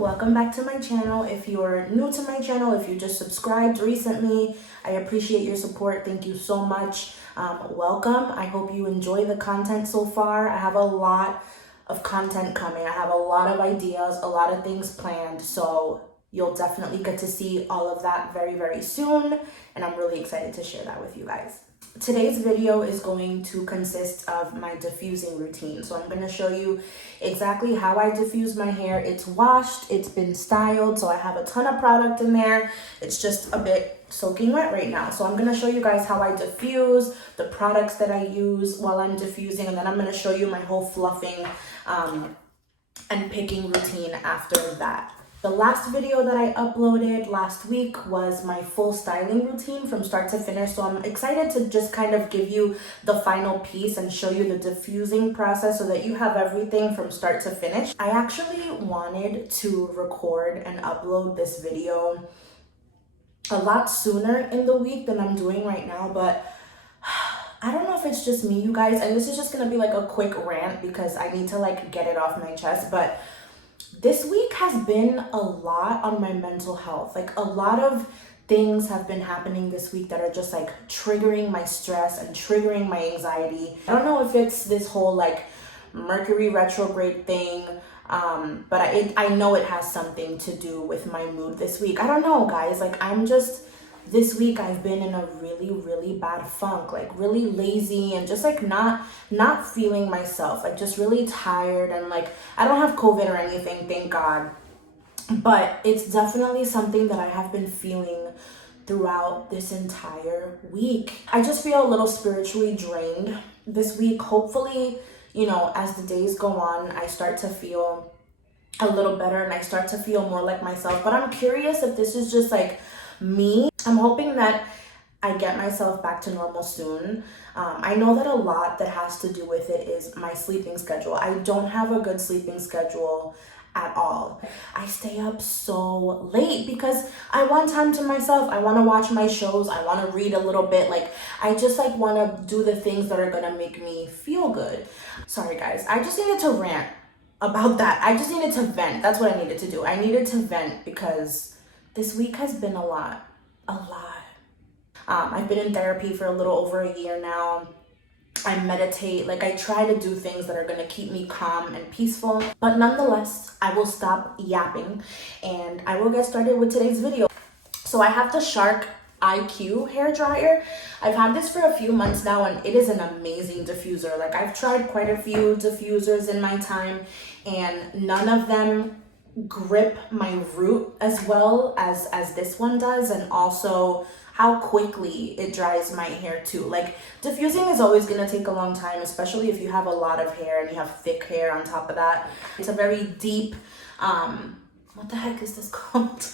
welcome back to my channel. If you're new to my channel, if you just subscribed recently, I appreciate your support. Thank you so much. Welcome. I hope you enjoy the content so far. I have a lot of content coming. I have a lot of ideas, a lot of things planned, so you'll definitely get to see all of that very, very soon, and I'm really excited to share that with you guys. Today's video is going to consist of my diffusing routine. So I'm going to show you exactly how I diffuse my hair. It's washed, it's been styled, so I have a ton of product in there. It's just a bit soaking wet right now. So I'm going to show you guys how I diffuse, the products that I use while I'm diffusing, and then I'm going to show you my whole fluffing and picking routine after that. The last video that I uploaded last week was my full styling routine from start to finish. So I'm excited to just kind of give you the final piece and show you the diffusing process so that you have everything from start to finish. I actually wanted to record and upload this video a lot sooner in the week than I'm doing right now, but I don't know if it's just me, you guys, and this is just gonna be like a quick rant because I need to like get it off my chest, but this week has been a lot on my mental health. Like a lot of things have been happening this week that are just like triggering my stress and triggering my anxiety. I don't know if it's this whole like Mercury retrograde thing, but I know it has something to do with my mood this week. I don't know, guys. Like this week I've been in a really, really bad funk, like really lazy and just like not feeling myself, like just really tired, and like I don't have COVID or anything, thank God, but it's definitely something that I have been feeling throughout this entire week. I just feel a little spiritually drained this week. Hopefully, you know, as the days go on, I start to feel a little better and I start to feel more like myself, but I'm curious if this is just like me. I'm hoping that I get myself back to normal soon. I know that a lot that has to do with it is my sleeping schedule. I don't have a good sleeping schedule at all. I stay up so late because I want time to myself. I want to watch my shows. I want to read a little bit. Like I just like want to do the things that are going to make me feel good. Sorry guys, I just needed to rant about that. I just needed to vent. That's what I needed to do. I needed to vent because this week has been a lot. I've been in therapy for a little over a year now. I meditate, like I try to do things that are gonna keep me calm and peaceful. But nonetheless, I will stop yapping and I will get started with today's video. So I have the Shark IQ hair dryer. I've had this for a few months now and it is an amazing diffuser. Like I've tried quite a few diffusers in my time and none of them grip my root as well as this one does, and also how quickly it dries my hair too. Like diffusing is always going to take a long time, especially if you have a lot of hair and you have thick hair on top of that. It's a very deep what the heck is this called?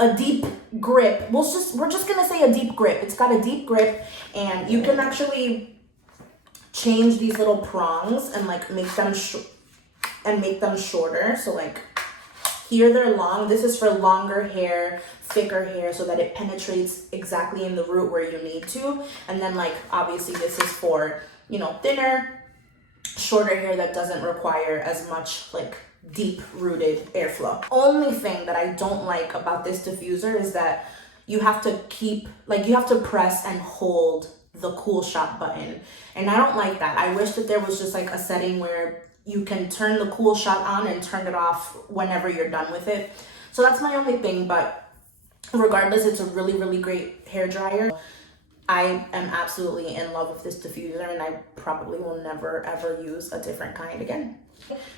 A deep grip. We're just gonna say a deep grip. It's got a deep grip and you can actually change these little prongs and like make them shorter. So like here they're long. This is for longer hair, thicker hair, so that it penetrates exactly in the root where you need to. And then like obviously this is for, you know, thinner, shorter hair that doesn't require as much like deep rooted airflow. Only thing that I don't like about this diffuser is that you have to press and hold the cool shot button, and I don't like that. I wish that there was just like a setting where you can turn the cool shot on and turn it off whenever you're done with it. So that's my only thing, but regardless, it's a really, really great hair dryer. I am absolutely in love with this diffuser and I probably will never ever use a different kind again.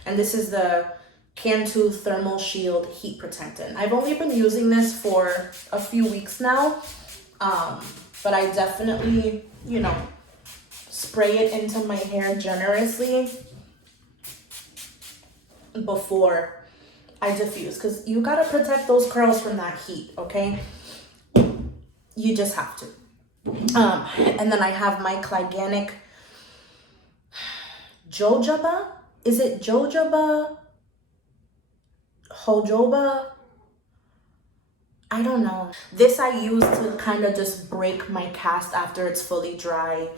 And this is the Cantu Thermal Shield Heat Protectant. I've only been using this for a few weeks now, but I definitely, you know, spray it into my hair generously before I diffuse, because you gotta protect those curls from that heat, okay? You just have to. And then I have my Cliganic Jojoba. Is it Jojoba? Jojoba? I don't know. This I use to kind of just break my cast after it's fully dry.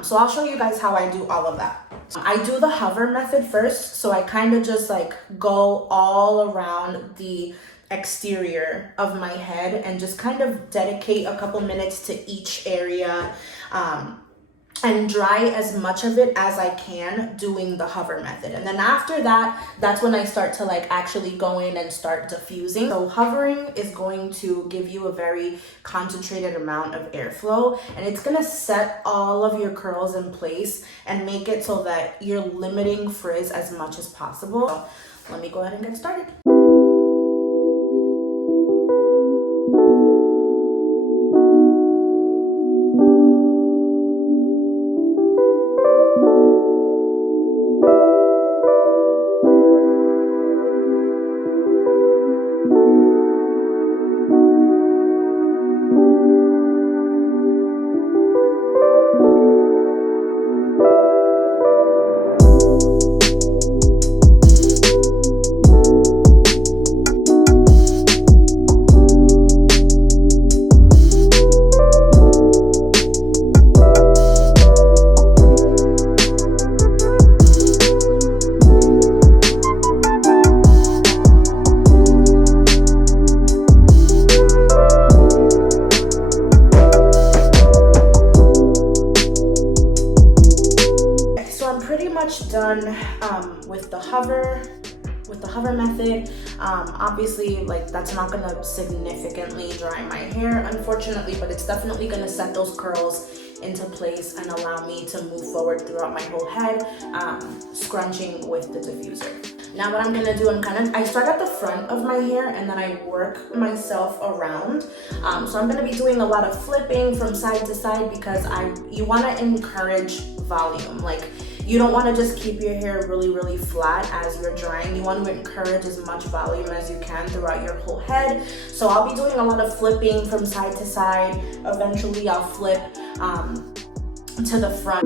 So I'll show you guys how I do all of that. I do the hover method first. So I kind of just like go all around the exterior of my head and just kind of dedicate a couple minutes to each area. And dry as much of it as I can doing the hover method. And then after that, that's when I start to like actually go in and start diffusing. So hovering is going to give you a very concentrated amount of airflow, and it's gonna set all of your curls in place and make it so that you're limiting frizz as much as possible. So let me go ahead and get started. Done with the hover method. Obviously, like, that's not gonna significantly dry my hair, unfortunately, but it's definitely gonna set those curls into place and allow me to move forward throughout my whole head, scrunching with the diffuser. Now what I'm gonna do, I start at the front of my hair and then I work myself around. So I'm gonna be doing a lot of flipping from side to side because you wanna encourage volume. Like, you don't want to just keep your hair really, really flat as you're drying. You want to encourage as much volume as you can throughout your whole head. So I'll be doing a lot of flipping from side to side. Eventually I'll flip to the front.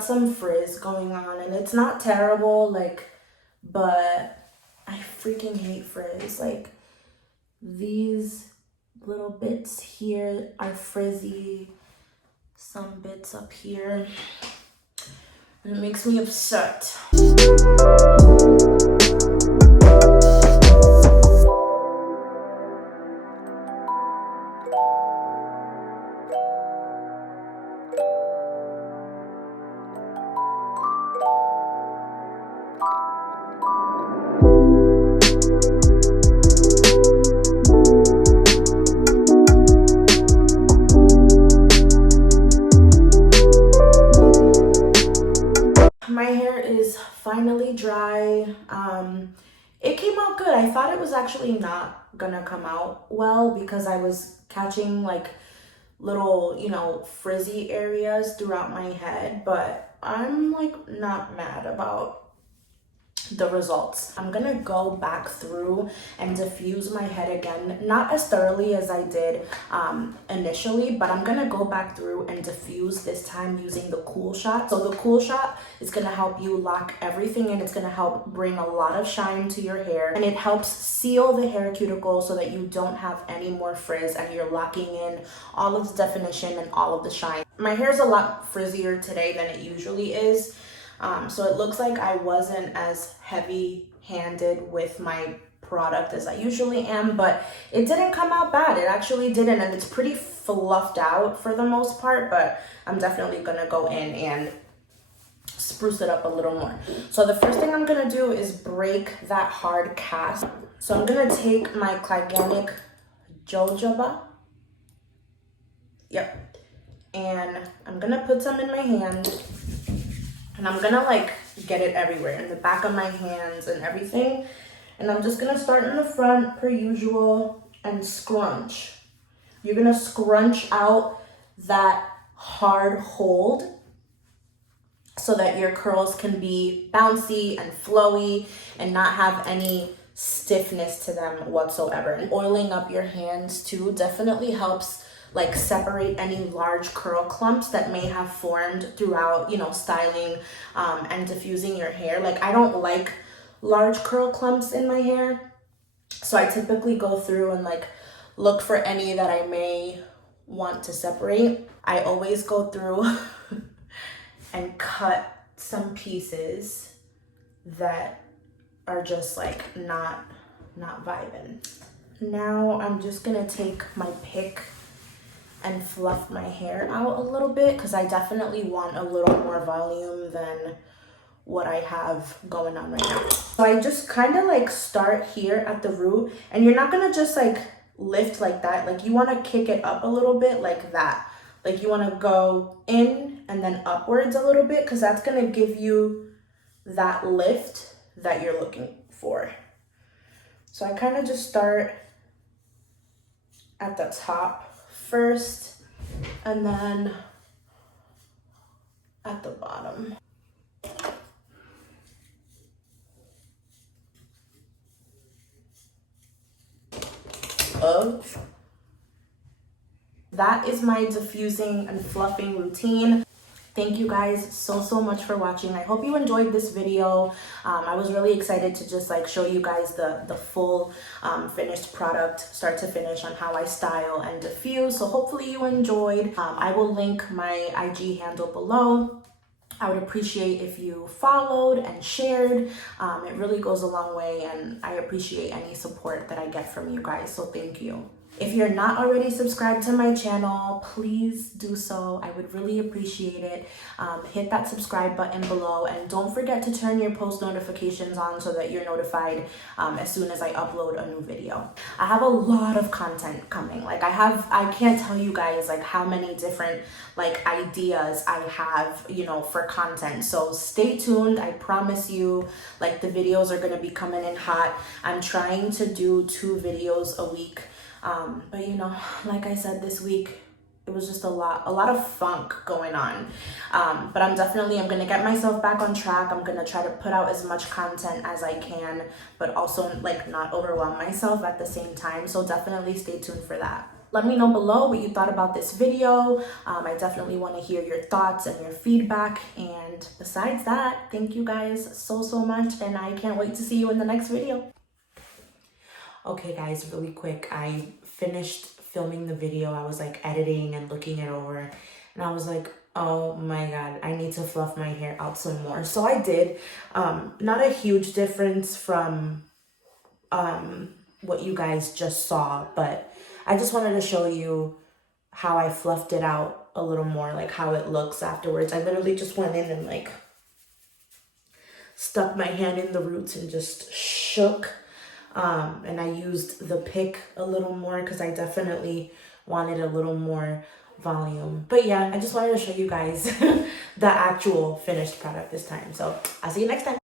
Some frizz going on and it's not terrible, like, but I freaking hate frizz. Like, these little bits here are frizzy, some bits up here, and it makes me upset. My hair is finally dry. It came out good. I thought it was actually not gonna come out well because I was catching like little, frizzy areas throughout my head, but I'm like not mad about the results. I'm gonna go back through and diffuse my head again, not as thoroughly as I did initially, but I'm gonna go back through and diffuse this time using the Cool Shot. So the Cool Shot is gonna help you lock everything in. It's gonna help bring a lot of shine to your hair, and it helps seal the hair cuticle so that you don't have any more frizz and you're locking in all of the definition and all of the shine. My hair is a lot frizzier today than it usually is. So it looks like I wasn't as heavy-handed with my product as I usually am, but it didn't come out bad. It actually didn't, and it's pretty fluffed out for the most part, but I'm definitely gonna go in and spruce it up a little more. So the first thing I'm gonna do is break that hard cast. So I'm gonna take my Cliganic Jojoba. Yep. And I'm gonna put some in my hand. And I'm gonna like get it everywhere, in the back of my hands and everything. And I'm just gonna start in the front per usual and scrunch. You're gonna scrunch out that hard hold so that your curls can be bouncy and flowy and not have any stiffness to them whatsoever. And oiling up your hands too definitely helps like separate any large curl clumps that may have formed throughout, you know, styling and diffusing your hair. Like I don't like large curl clumps in my hair, so I typically go through and like look for any that I may want to separate. I always go through and cut some pieces that are just like not vibing. Now I'm just gonna take my pick and fluff my hair out a little bit, because I definitely want a little more volume than what I have going on right now. So I just kind of like start here at the root, and you're not gonna just like lift like that. Like you want to kick it up a little bit like that. Like you want to go in and then upwards a little bit, because that's gonna give you that lift that you're looking for. So I kind of just start at the top first, and then at the bottom. That is my diffusing and fluffing routine. Thank you guys so much for watching. I hope you enjoyed this video. I was really excited to just like show you guys the full finished product, start to finish, on how I style and diffuse. So hopefully you enjoyed. I will link my IG handle below. I would appreciate if you followed and shared. It really goes a long way, and I appreciate any support that I get from you guys, so thank you. If you're not already subscribed to my channel, please do so. I would really appreciate it. Hit that subscribe button below, and don't forget to turn your post notifications on so that you're notified as soon as I upload a new video. I have a lot of content coming. Like I can't tell you guys like how many different like ideas I have, you know, for content. So stay tuned. I promise you, like the videos are gonna be coming in hot. I'm trying to do 2 videos a week. But you know, like I said, this week it was just a lot of funk going on. But I'm gonna get myself back on track. I'm gonna try to put out as much content as I can, but also like not overwhelm myself at the same time. So definitely stay tuned for that. Let me know below what you thought about this video. I definitely want to hear your thoughts and your feedback. And besides that, thank you guys so much, and I can't wait to see you in the next video. Okay guys, really quick, I finished filming the video. I was like editing and looking it over, and I was like, oh my god, I need to fluff my hair out some more. So I did. Not a huge difference from what you guys just saw, but I just wanted to show you how I fluffed it out a little more, like how it looks afterwards. I literally just went in and like stuck my hand in the roots and just shook. And I used the pick a little more because I definitely wanted a little more volume. But yeah, I just wanted to show you guys the actual finished product this time. So I'll see you next time.